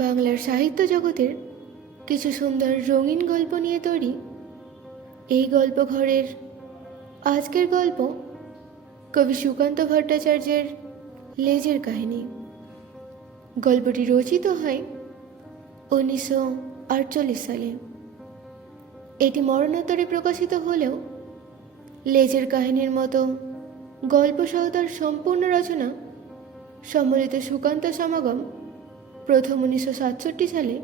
বাংলার সাহিত্য জগতের কিছু সুন্দর রঙিন গল্প নিয়ে তৈরি এই গল্প ঘরের আজকের গল্প কবি সুকান্ত ভট্টাচার্যের লেজের কাহিনী। গল্পটি রচিত হয় 1948 সালে। এটি মরণোত্তরে প্রকাশিত হলেও লেজের কাহিনীর মতো গল্পসহ তার সম্পূর্ণ রচনা সম্মিলিত সুকান্ত সমাগম প্রথম 1967 সালে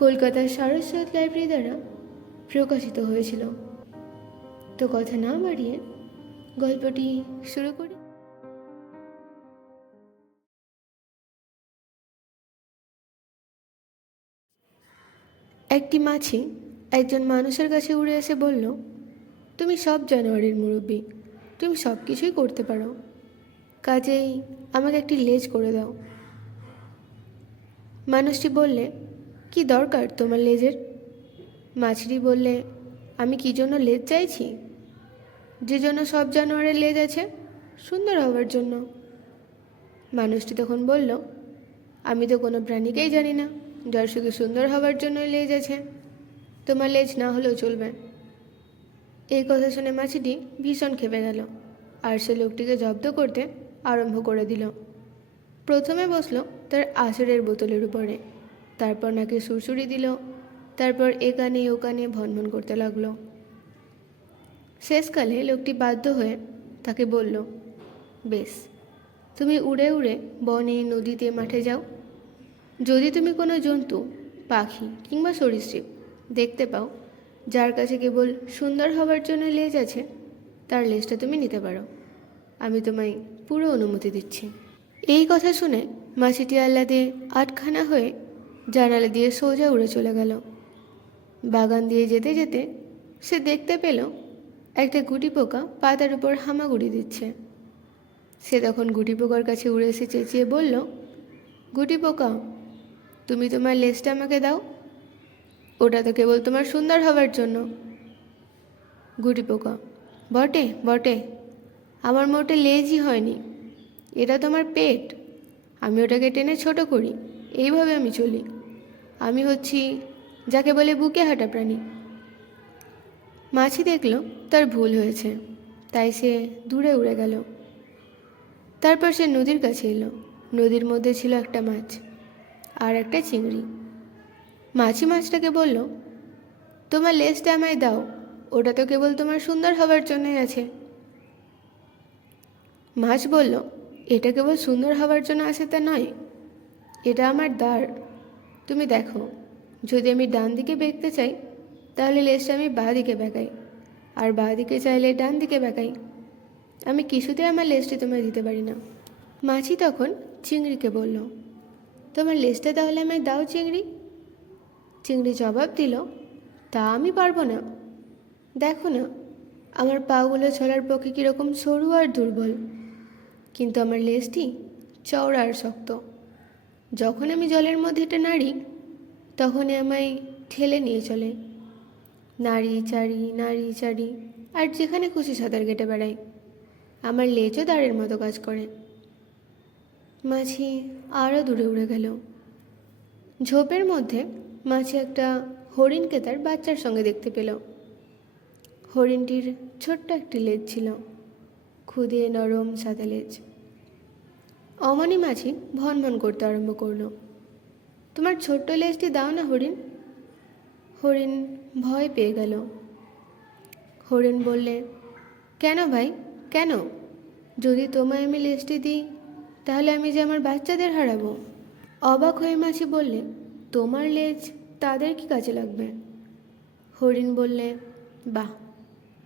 কলকাতার সারস্বত লাইব্রেরি দ্বারা প্রকাশিত হয়েছিল। তো কথা না বাড়িয়ে গল্পটি শুরু করি। একটি মাছি একজন মানুষের কাছে উড়ে এসে বলল, তুমি সব জানোয়ারের মুরব্বী, তুমি সব কিছুই করতে পারো, কাজেই আমাকে একটি লেজ করে দাও। মানুষটি বললে, কি দরকার তোমার লেজের? মাছিটি বললে, আমি কি জন্য লেজ চাইছি? যে জন্য সব জানোয়ারের লেজ আছে, সুন্দর হওয়ার জন্য। মানুষটি তখন বলল, আমি তো কোনো প্রাণীকেই জানি না যার শুধু সুন্দর হওয়ার জন্যই লেজ আছে, তোমার লেজ না হলেও চলবে। এই কথা শুনে মাছিটি ভীষণ ক্ষেপে গেল আর সে লোকটিকে জব্দ করতে আরম্ভ করে দিল। প্রথমে বসলো তার আঁচড়ের বোতলের উপরে, তারপর নাকে সুরসুরি দিল, তারপর এ কানে ও কানে ভনভন করতে লাগলো। শেষকালে লোকটি বাধ্য হয়ে তাকে বলল, বেশ, তুমি উড়ে উড়ে বনে, নদীতে, মাঠে যাও। যদি তুমি কোনো জন্তু, পাখি কিংবা সরীসৃপ দেখতে পাও যার কাছে কেবল সুন্দর হওয়ার জন্য লেজ আছে, তার লেজটা তুমি নিতে পারো, আমি তোমায় পুরো অনুমতি দিচ্ছি। এই কথা শুনে মাছিটি আহ্লাদে আটখানা হয়ে জানালা দিয়ে সোজা উড়ে চলে গেল। বাগান দিয়ে যেতে যেতে সে দেখতে পেল একটা গুটি পোকা পাতার উপর হামাগুড়ি দিচ্ছে। সে তখন গুটি পোকার কাছে উড়ে এসে চেঁচিয়ে বলল, গুটি পোকা, তুমি তোমার লেজটা আমাকে দাও, ওটা তো কেবল তোমার সুন্দর হওয়ার জন্য। গুটি পোকা, বটে বটে, আমার মোটে লেজই হয়নি, এটা তোমার পেট, আমি ওটাকে টেনে ছোট করি, এইভাবে আমি চলি, আমি হচ্ছি যাকে বলে বুকে হাঁটা প্রাণী। মাছি দেখল তার ভুল হয়েছে, তাই সে দূরে উড়ে গেল। তারপর সে নদীর কাছে এলো। নদীর মধ্যে ছিল একটা মাছ আর একটা চিংড়ি। মাছি মাছটাকে বলল, তোমার লেজটা আমায় দাও, ওটা তো কেবল তোমার সুন্দর হওয়ার জন্যই আছে। মাছ বলল, এটা কেবল সুন্দর হওয়ার জন্য আছে তা নয়, এটা আমার দ্বার। তুমি দেখো, যদি আমি ডান দিকে বেঁকতে চাই তাহলে লেজটা আমি বাঁ দিকে বেঁকাই, আর বাঁ দিকে চাইলে ডান দিকে বেঁকাই, আমি কিছুতে আমার লেজটি তোমায় দিতে পারি না। মাছি তখন চিংড়িকে বলল, তোমার লেজটা তাহলে আমায় দাও চিংড়ি। চিংড়ি জবাব দিল, তা আমি পারবো না, দেখো না আমার পাগুলো চলার পক্ষে কীরকম সরু আর দুর্বল, কিন্তু আমার লেজটি চওড়া আর শক্ত। যখন আমি জলের মধ্যে এটা নাড়ি তখনই আমায় ঠেলে নিয়ে চলে, নাড়ি চাড়ি আর যেখানে খুশি সাঁতার কেটে বেড়াই, আমার লেজও দাঁড়ের মতো কাজ করে। মাছি আরও দূরে উড়ে গেল। ঝোপের মধ্যে মাছি একটা হরিণকে তার বাচ্চার সঙ্গে দেখতে পেল। হরিণটির ছোট্ট একটি লেজ ছিল, খুদে নরম সাদা লেজ। অমনি মাছি ভনভন করতে আরম্ভ করলো, তোমার ছোট্ট লেজটি দাও না হরিণ। হরিণ ভয় পেয়ে গেল। হরিণ বললে, কেন ভাই, কেন? যদি তোমায় আমি লেজটি দিই তাহলে আমি যে আমার বাচ্চাদের হারাবো। অবাক হয়ে মাছি বললে, তোমার লেজ তাদের কি কাজে লাগবে? হরিণ বললে, বাহ,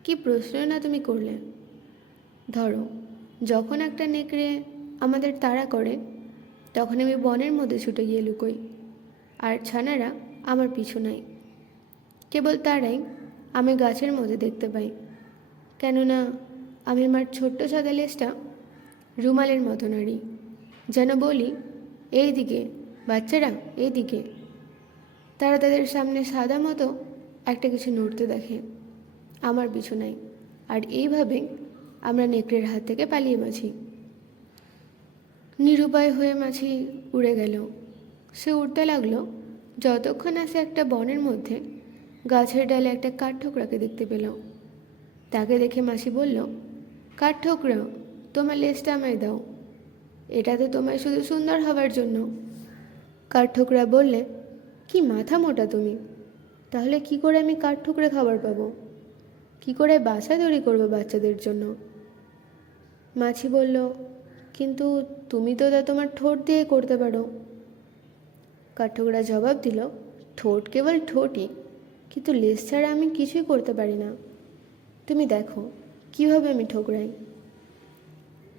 কি প্রশ্ন না তুমি করলে। ধরো, যখন একটা নেকড়ে আমাদের তাড়া করে তখন আমি বনের মধ্যে ছুটে গিয়ে লুকোই, আর ছানারা আমার পিছু নাই। কেবল তারাই আমি গাছের মধ্যে দেখতে পাই, কেননা আমি আমার ছোট্ট সাদা লেজটা রুমালের মতো নাড়ি, যেন বলি, এই দিকে বাচ্চারা, এই দিকে। তারা তাদের সামনে সাদা মতো একটা কিছু নড়তে দেখে, আমার পিছু নাই, আর এইভাবে আমরা নেকড়ের হাত থেকে পালিয়ে বাঁচি। নিরুপায় হয়ে মাছি উড়ে গেল। সে উঠতে লাগলো যতক্ষণ না সে একটা বনের মধ্যে গাছের ডালে একটা কাঠঠোকরাকে দেখতে পেল। তাকে দেখে মাসি বলল, কাঠঠোকরা, তোমার লেজটা আমায় দাও, এটা তো তোমায় শুধু সুন্দর হবার জন্য। কাঠঠোকরা বললে, কি মাথা মোটা তুমি, তাহলে কি করে আমি কাঠঠোকরা খাবার পাবো? কি করে বাসা তৈরি করবো বাচ্চাদের জন্য? মাছি বলল, কিন্তু তুমি তো তা তোমার ঠোঁট দিয়ে করতে পারো। কাঠঠোকরা জবাব দিল, ঠোঁট কেবল ঠোঁটই, কিন্তু লেজ ছাড়া আমি কিছুই করতে পারি না। তুমি দেখো কিভাবে আমি ঠোকরাই।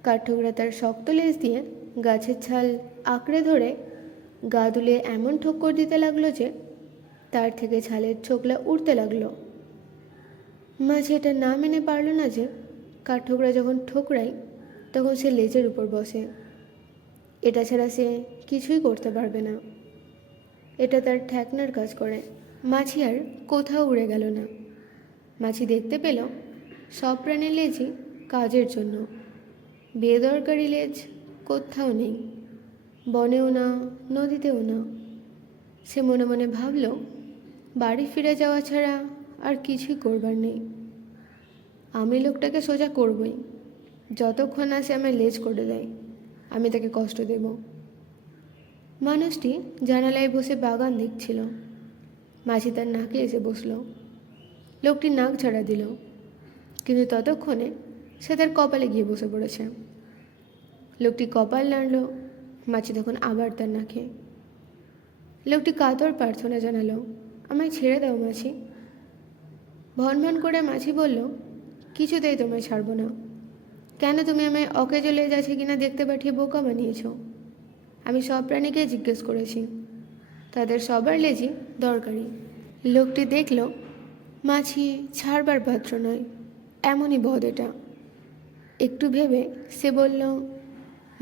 কাঠঠোকরা তার শক্ত লেজ দিয়ে গাছের ছাল আঁকড়ে ধরে গা দুলে এমন ঠোক্কর দিতে লাগলো যে তার থেকে ছালের ছোকলা উঠতে লাগলো। মাঝে এটা না মেনে পারল না যে কাঠঠোকরা যখন ঠোকরায় তখন সে লেজের উপর বসে। এটা ছাড়া সে কিছুই করতে পারবে না। এটা তার ঠেকনার কাজ করে। মাছি আর কোথাও উড়ে গেল না। মাছি দেখতে পেল সব প্রাণীর লেজই কাজের জন্য। বেদরকারি লেজ কোথাও নেই, বনেও না, নদীতেও না। সে মনে মনে ভাবল, বাড়ি ফিরে যাওয়া ছাড়া আর কিছুই করবার নেই। আমি লোকটাকে সোজা করবই, যতক্ষণ না সে আমায় লেজ করে দেয় আমি তাকে কষ্ট দেব। মানুষটি জানালায় বসে বাগান দেখছিল। মাঝি তার নাকে এসে বসল। লোকটি নাক ঝাড়া দিল, কিন্তু ততক্ষণে সে তার কপালে গিয়ে বসে পড়েছে। লোকটি কপাল নাড়ল, মাছি তখন আবার তার নাকে। লোকটি কাতর প্রার্থনা জানালো, আমায় ছেড়ে দাও মাছি। ভন করে মাছি বলল, কিছুতেই তোমায় ছাড়ব না। কেন তুমি আমায় অকেজো লেজ আছে কিনা দেখতে পাঠিয়ে বোকা বানিয়েছ? আমি সব প্রাণীকে জিজ্ঞেস করেছি, তাদের সবার লেজই দরকারি। লোকটি দেখল মাছি ছাড়বার পাত্র নয়, এমনই বদ এটা। একটু ভেবে সে বলল,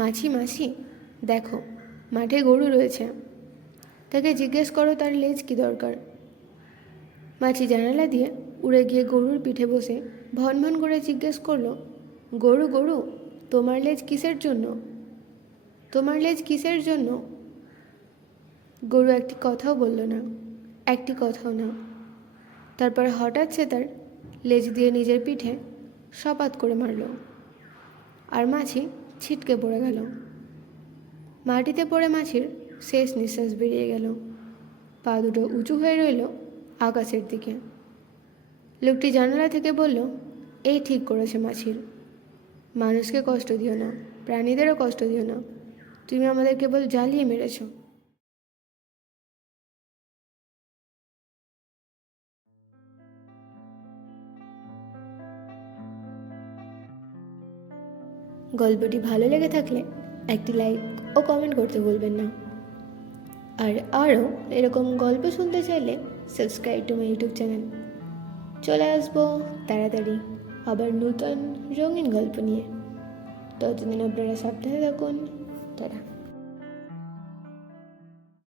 মাছি মাছি, দেখো মাঠে গরু রয়েছে, তাকে জিজ্ঞেস করো তার লেজ কি দরকার। মাছি জানালা দিয়ে উড়ে গিয়ে গরুর পিঠে বসে ভন করে জিজ্ঞেস করলো, গরু গরু, তোমার লেজ কিসের জন্য? তোমার লেজ কিসের জন্য? গরু একটি কথাও বলল না, একটি কথাও না। তারপর হঠাৎ সে তার লেজ দিয়ে নিজের পিঠে সপাত করে মারল, আর মাছি ছিটকে পড়ে গেল। মাটিতে পড়ে মাছির শেষ নিঃশ্বাস বেরিয়ে গেল। পা দুটো উঁচু হয়ে রইল আকাশের দিকে। লোকটি জানালা থেকে বলল, এই ঠিক করেছে মাছির, মানুষকে কষ্ট দিও না, প্রাণীদেরও কষ্ট দিও না, তুমি আমাদের কেবল জ্বালিয়ে মেরেছ। গল্পটি ভালো লেগে থাকলে একটি লাইক ও কমেন্ট করতে ভুলবেন না। আর আরও এরকম গল্প শুনতে চাইলে subscribe to my YouTube channel. চলে আসবো তাড়াতাড়ি আবার নতুন রঙিন গল্প নিয়ে। ততদিন আপনারা সাবধানে থাকুন। তারা